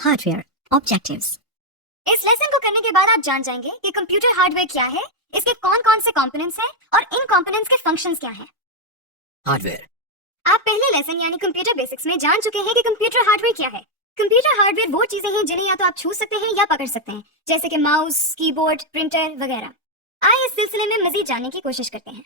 Hardware objectives. इस lesson को करने के बाद आप जान जाएंगे कि कंप्यूटर हार्डवेयर क्या है, इसके कौन कौन से कंपोनेंट्स हैं और इन कंपोनेंट्स के फंक्शंस क्या हैं। हार्डवेयर। आप पहले लेसन यानी कंप्यूटर बेसिक्स में जान चुके हैं कि कंप्यूटर हार्डवेयर क्या है। कंप्यूटर हार्डवेयर वो चीजें हैं जिन्हें या तो आप छू सकते हैं या पकड़ सकते हैं, जैसे कि माउस, कीबोर्ड, प्रिंटर वगैरह। आइए इस सिलसिले में मजीद जानने की कोशिश करते हैं।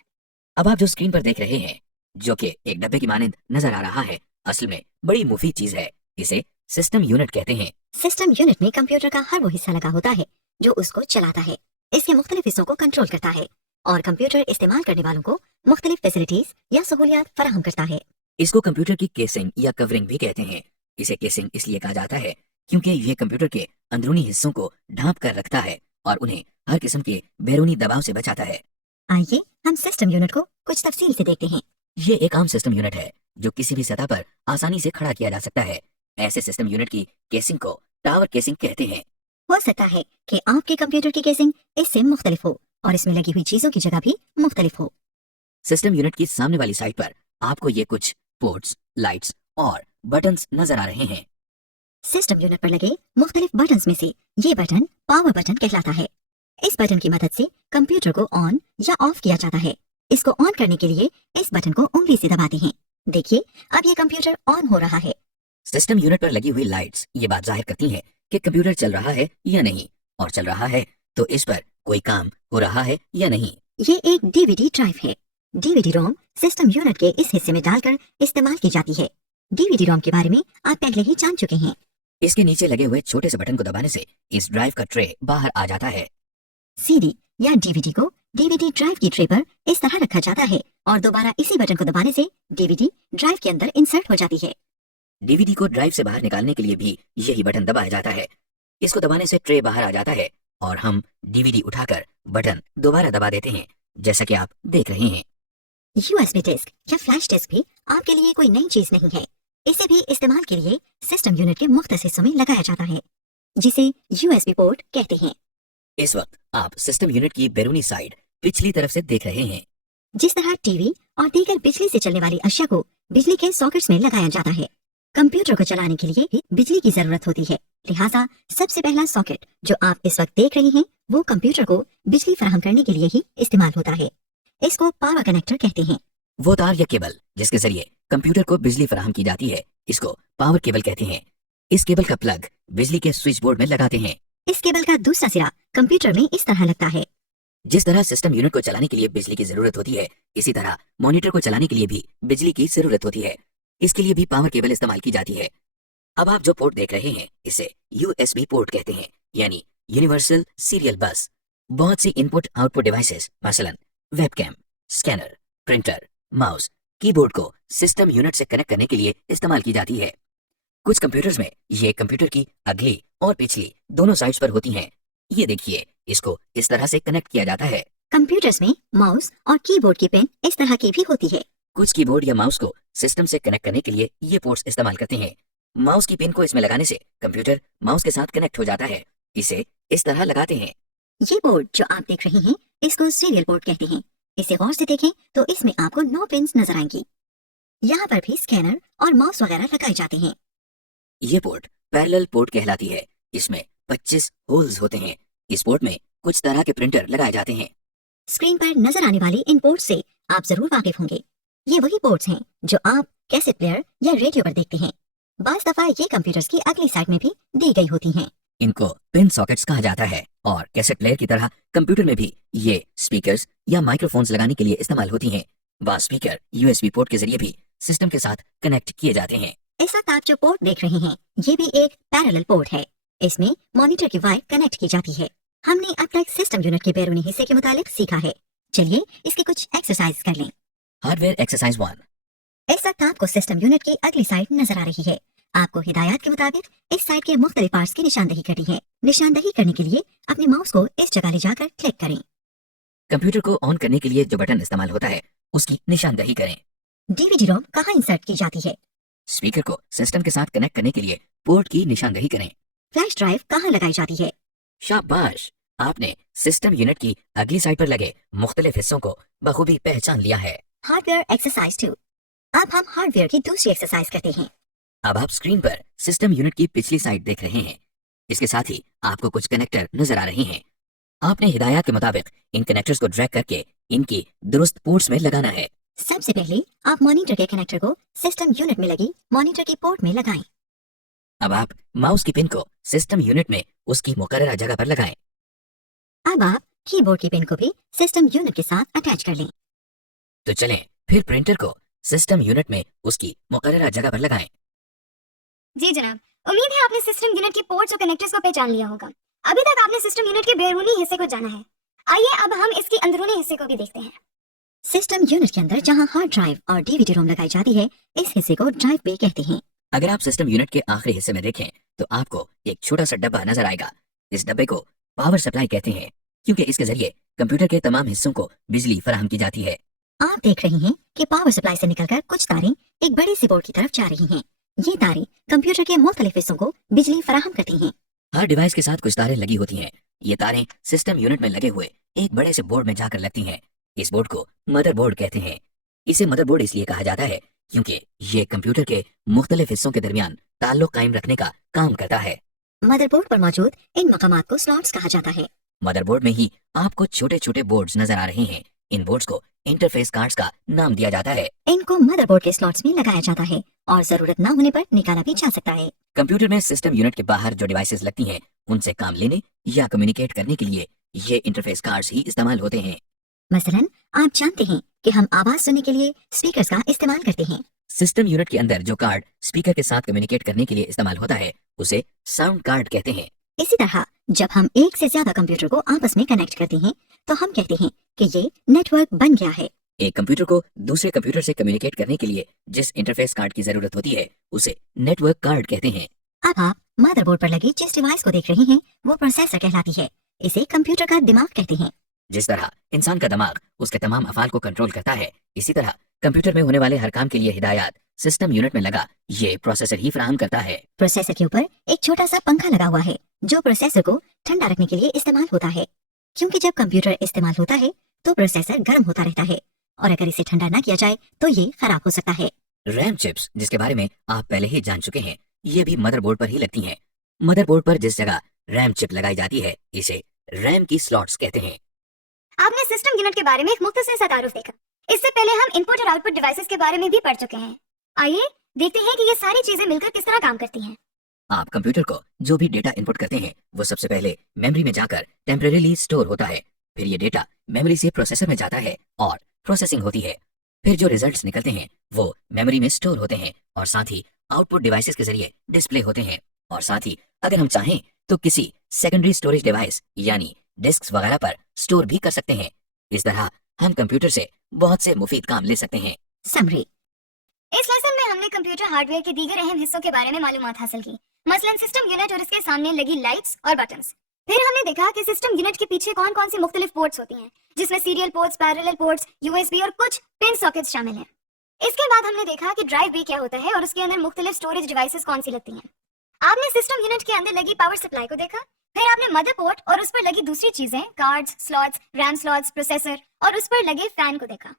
अब आप जो स्क्रीन पर देख रहे हैं, जो कि एक डब्बे की मानंद नजर आ रहा है, असल में बड़ी मुफीद चीज है। इसे सिस्टम यूनिट कहते हैं। सिस्टम यूनिट में कंप्यूटर का हर वो हिस्सा लगा होता है जो उसको चलाता है। इसके मुख्तलिफ हिस्सों को कंट्रोल करता है और कंप्यूटर इस्तेमाल करने वालों को मुख्तलिफ फैसिलिटीज या सहूलियात फराहम करता है। इसको कंप्यूटर की केसिंग या कवरिंग भी कहते हैं। इसे केसिंग इसलिए कहा जाता है क्योंकि यह कंप्यूटर के अंदरूनी हिस्सों को ढांप कर रखता है और उन्हें हर किस्म के बैरूनी दबाव से बचाता है। आइए हम सिस्टम यूनिट को कुछ तफसील से देखते हैं। ये एक आम सिस्टम यूनिट है जो किसी भी सतह पर आसानी से खड़ा किया जा सकता है। ऐसे सिस्टम यूनिट की केसिंग को टावर केसिंग कहते हैं। हो सकता है कि आपके कंप्यूटर की केसिंग इससे मुख्तलिफ हो और इसमें लगी हुई चीजों की जगह भी मुख्तलिफ हो। सिस्टम यूनिट की सामने वाली साइड पर आपको ये कुछ पोर्ट्स, लाइट्स और बटन्स नजर आ रहे हैं। सिस्टम यूनिट पर लगे मुख्तलिफ बटन्स में से ये बटन पावर बटन कहलाता है। इस बटन की मदद से कंप्यूटर को ऑन या ऑफ किया जाता है। इसको ऑन करने के लिए इस बटन को उंगली से दबाते हैं। देखिए अब ये कंप्यूटर ऑन हो रहा है। सिस्टम यूनिट पर लगी हुई लाइट्स ये बात जाहिर करती हैं कि कंप्यूटर चल रहा है या नहीं, और चल रहा है तो इस पर कोई काम हो रहा है या नहीं। ये एक डीवीडी ड्राइव है। डीवीडी रोम सिस्टम यूनिट के इस हिस्से में डालकर इस्तेमाल की जाती है। डीवीडी रोम के बारे में आप पहले ही जान चुके हैं। इसके नीचे लगे हुए छोटे से बटन को दबाने से इस ड्राइव का ट्रे बाहर आ जाता है। सीडी या डीवीडी को डीवीडी ड्राइव की ट्रे पर इस तरह रखा जाता है और दोबारा इसी बटन को दबाने से डीवीडी ड्राइव के अंदर इंसर्ट हो जाती है। डीवीडी को ड्राइव से बाहर निकालने के लिए भी यही बटन दबाया जाता है। इसको दबाने से ट्रे बाहर आ जाता है और हम डीवीडी उठाकर बटन दोबारा दबा देते हैं, जैसा कि आप देख रहे हैं। यूएसबी डिस्क या फ्लैश डिस्क भी आपके लिए कोई नई चीज नहीं है। इसे भी इस्तेमाल के लिए सिस्टम यूनिट के मुख्तलिफ हिस्सों में लगाया जाता है, जिसे यूएसबी पोर्ट कहते हैं। इस वक्त आप सिस्टम यूनिट की बैरूनी साइड पिछली तरफ से देख रहे हैं। जिस तरह टीवी और दीगर बिजली से चलने वाली अशिया को बिजली के सॉकेट्स में लगाया जाता है, कंप्यूटर को चलाने के लिए भी बिजली की जरूरत होती है। लिहाजा सबसे पहला सॉकेट जो आप इस वक्त देख रहे हैं वो कंप्यूटर को बिजली फराहम करने के लिए ही इस्तेमाल होता है। इसको पावर कनेक्टर कहते हैं। वो तार या केबल जिसके जरिए कंप्यूटर को बिजली फराहम की जाती है, इसको पावर केबल कहते हैं। इस केबल का प्लग बिजली के स्विच बोर्ड में लगाते हैं। इस केबल का दूसरा सिरा कंप्यूटर में इस तरह लगता है। जिस तरह सिस्टम यूनिट को चलाने के लिए बिजली की जरूरत होती है, इसी तरह मॉनिटर को चलाने के लिए भी बिजली की जरूरत होती है। इसके लिए भी पावर केबल इस्तेमाल की जाती है। अब आप जो पोर्ट देख रहे हैं इसे यूएसबी पोर्ट कहते हैं, यानी यूनिवर्सल सीरियल बस। बहुत सी इनपुट आउटपुट डिवाइसेस मसलन webcam, scanner, printer, mouse, keyboard को सिस्टम यूनिट से कनेक्ट करने के लिए इस्तेमाल की जाती है। कुछ कंप्यूटर्स में ये कंप्यूटर की अगली और पिछली दोनों साइड्स पर होती हैं। ये देखिए, इसको इस तरह से कनेक्ट किया जाता है। कंप्यूटर्स में माउस और कीबोर्ड की पिन इस तरह की भी होती है। कुछ कीबोर्ड या माउस को सिस्टम से कनेक्ट करने के लिए ये पोर्ट्स इस्तेमाल करते हैं। माउस की पिन को इसमें लगाने से कंप्यूटर माउस के साथ कनेक्ट हो जाता है। इसे इस तरह लगाते हैं। ये बोर्ड जो आप देख रहे हैं इसको सीरियल पोर्ट कहते हैं। इसे गौर से देखें तो इसमें आपको 9 पिन्स नजर आएंगी। यहाँ पर भी स्कैनर और माउस वगैरह लगाए जाते हैं। ये पोर्ट पैरेलल पोर्ट कहलाती है। इसमें 25 होल्स होते हैं। इस पोर्ट में कुछ तरह के प्रिंटर लगाए जाते हैं। स्क्रीन पर नजर आने वाली इन पोर्ट्स से आप जरूर वाकिफ होंगे। ये वही पोर्ट्स हैं जो आप कैसेट प्लेयर या रेडियो पर देखते हैं। बाज़ दफा ये कंप्यूटर्स की अगली साइड में भी दी गई होती हैं। इनको पिन सॉकेट्स कहा जाता है और कैसेट प्लेयर की तरह कंप्यूटर में भी ये स्पीकर्स या माइक्रोफोन्स लगाने के लिए इस्तेमाल होती हैं। वह स्पीकर यूएसबी पोर्ट के जरिए भी सिस्टम के साथ कनेक्ट किए जाते हैं। इस वक्त आप जो पोर्ट देख रहे हैं ये भी एक पैरेलल पोर्ट है। इसमें मॉनिटर की वायर कनेक्ट की जाती है। हमने अब तक सिस्टम यूनिट के बैरूनी हिस्से के मुतालिक सीखा है। चलिए इसके कुछ एक्सरसाइज कर लें। Hardware exercise 1। इस वक्त आपको सिस्टम यूनिट की अगली साइड नजर आ रही है। आपको हिदायत के मुताबिक इस साइड के मुख्तलिफ पार्ट्स की निशानदही करनी है। निशानदही करने के लिए अपने माउस को इस जगह ले जाकर क्लिक करें। कंप्यूटर को ऑन करने के लिए जो बटन इस्तेमाल होता है उसकी निशानदही करें। डीवीडी रोम कहाँ इंसर्ट की जाती है? स्पीकर को सिस्टम के साथ कनेक्ट करने के लिए पोर्ट की निशानदही करें। फ्लैश ड्राइव कहाँ लगाई जाती है? शाबाश, आपने सिस्टम यूनिट की अगली साइड पर लगे मुख्तलिफ हिस्सों को बखूबी पहचान लिया है। Hardware exercise 2। अब हम हार्डवेयर की दूसरी एक्सरसाइज करते हैं। अब आप स्क्रीन पर सिस्टम यूनिट की पिछली साइड देख रहे हैं। इसके साथ ही आपको कुछ कनेक्टर नजर आ रहे हैं। आपने हिदायत के मुताबिक इन कनेक्टर्स को ड्रैग करके इनकी दुरुस्त पोर्ट्स में लगाना है। सबसे पहले आप मॉनिटर के कनेक्टर को सिस्टम यूनिट में लगी मॉनिटर की पोर्ट में लगाएं। अब आप माउस की पिन को सिस्टम यूनिट में उसकी मुकर्ररा जगह पर लगाएं। अब आप कीबोर्ड की पिन को भी सिस्टम यूनिट के साथ अटैच कर लें। तो चलें फिर प्रिंटर को सिस्टम यूनिट में उसकी मुकर्ररा जगह पर लगाएं। जी जनाब, उम्मीद है आपने सिस्टम यूनिट की पोर्ट्स और कनेक्टर्स को पहचान लिया होगा। अभी तक आपने सिस्टम यूनिट के बैरूनी हिस्से को जाना है। आइए अब हम इसके अंदरूनी हिस्से को भी देखते हैं। सिस्टम यूनिट के अंदर जहां हार्ड ड्राइव और डीवीडी रोम लगाई जाती है, इस हिस्से को ड्राइव बे कहते हैं। अगर आप सिस्टम यूनिट के आखिरी हिस्से में देखें तो आपको एक छोटा सा डब्बा नजर आएगा। इस डब्बे को पावर सप्लाई कहते हैं, क्योंकि इसके जरिए कंप्यूटर के तमाम हिस्सों को बिजली फराहम की जाती है। आप देख रहे हैं कि पावर सप्लाई से निकलकर कुछ तारें एक बड़े से बोर्ड की तरफ जा रही हैं। ये तारें कंप्यूटर के मुख्तलिफ हिस्सों को बिजली फराहम करती हैं। हर डिवाइस के साथ कुछ तारें लगी होती हैं। ये तारें सिस्टम यूनिट में लगे हुए एक बड़े से बोर्ड में जाकर लगती हैं। इस बोर्ड को मदरबोर्ड कहते हैं। इसे मदरबोर्ड इसलिए कहा जाता है क्योंकि ये कंप्यूटर के मुख्तलिफ हिस्सों के दरमियान ताल्लुक कायम रखने का काम करता है। मदरबोर्ड पर मौजूद इन मकामात को स्लॉट्स कहा जाता है। मदरबोर्ड में ही आपको छोटे छोटे बोर्ड्स नजर आ रहे हैं। इन बोर्ड्स को इंटरफेस कार्ड्स का नाम दिया जाता है। इनको मदरबोर्ड के स्लॉट्स में लगाया जाता है और जरूरत न होने पर निकाला भी जा सकता है। कंप्यूटर में सिस्टम यूनिट के बाहर जो डिवाइसेस लगती हैं, उनसे काम लेने या कम्युनिकेट करने के लिए ये इंटरफेस कार्ड्स ही इस्तेमाल होते हैं। मसलन आप जानते हैं कि हम आवाज सुनने के लिए स्पीकर्स का इस्तेमाल करते हैं। सिस्टम यूनिट के अंदर जो कार्ड स्पीकर के साथ कम्युनिकेट करने के लिए इस्तेमाल होता है, उसे साउंड कार्ड कहते हैं। इसी तरह जब हम एक से ज्यादा कंप्यूटर को आपस में कनेक्ट करते हैं तो हम कहते हैं कि ये नेटवर्क बन गया है। एक कंप्यूटर को दूसरे कंप्यूटर से कम्युनिकेट करने के लिए जिस इंटरफेस कार्ड की जरूरत होती है, उसे नेटवर्क कार्ड कहते हैं। अब आप मदरबोर्ड पर लगी जिस डिवाइस को देख रहे हैं वो प्रोसेसर कहलाती है। इसे कंप्यूटर का दिमाग कहते हैं। जिस तरह इंसान का दिमाग उसके तमाम अफाल को कंट्रोल करता है, इसी तरह कंप्यूटर में होने वाले हर काम के लिए हिदायत सिस्टम यूनिट में लगा ये प्रोसेसर ही फराहम करता है। प्रोसेसर के ऊपर एक छोटा सा पंखा लगा हुआ है जो प्रोसेसर को ठंडा रखने के लिए इस्तेमाल होता है, क्योंकि जब कंप्यूटर इस्तेमाल होता है तो प्रोसेसर गर्म होता रहता है और अगर इसे ठंडा न किया जाए तो ये खराब हो सकता है। रैम चिप्स, जिसके बारे में आप पहले ही जान चुके हैं, ये भी मदरबोर्ड पर ही लगती हैं। मदरबोर्ड पर जिस जगह रैम चिप लगाई जाती है, इसे रैम की स्लॉट्स कहते हैं। आपने सिस्टम यूनिट के बारे में एक मुख्तसर सा तारुफ देखा। इससे पहले हम इनपुट और आउटपुट डिवाइसेस के बारे में भी पढ़ चुके हैं। आइए देखते हैं कि ये सारी चीजें मिलकर किस तरह काम करती हैं। आप कंप्यूटर को जो भी डेटा इनपुट करते हैं, वो सबसे पहले मेमोरी में जाकर टेम्परेरीली स्टोर होता है। फिर ये डेटा मेमोरी से प्रोसेसर में जाता है और प्रोसेसिंग होती है। फिर जो रिजल्ट्स निकलते हैं वो मेमोरी में स्टोर होते हैं और साथ ही आउटपुट डिवाइसेस के जरिए डिस्प्ले होते हैं। और साथ ही अगर हम चाहें तो किसी सेकेंडरी स्टोरेज डिवाइस यानी डिस्क वगैरह पर स्टोर भी कर सकते हैं। इस तरह हम कंप्यूटर से बहुत से मुफीद काम ले सकते हैं। समरी। इस लेसन में हमने कंप्यूटर हार्डवेयर के दीगर अहम हिस्सों के बारे में मालूमात हासिल की, मसलन सिस्टम यूनिट और इसके सामने लगी लाइट्स और बटन्स। फिर हमने देखा कि सिस्टम यूनिट के पीछे कौन कौन सी मुख्तलिफ पोर्ट्स होती हैं, जिसमें serial ports, parallel ports, USB और कुछ पिन सॉकेट्स शामिल हैं। इसके बाद हमने देखा कि ड्राइव बे क्या होता है और उसके अंदर मुख्तलिफ स्टोरेज डिवाइसेस कौन सी लगती हैं। आपने सिस्टम यूनिट के अंदर लगी पावर सप्लाई को देखा। फिर आपने मदरबोर्ड और उस पर लगी दूसरी चीजें, cards, slots, RAM slots, processor और उस पर लगे फैन को देखा।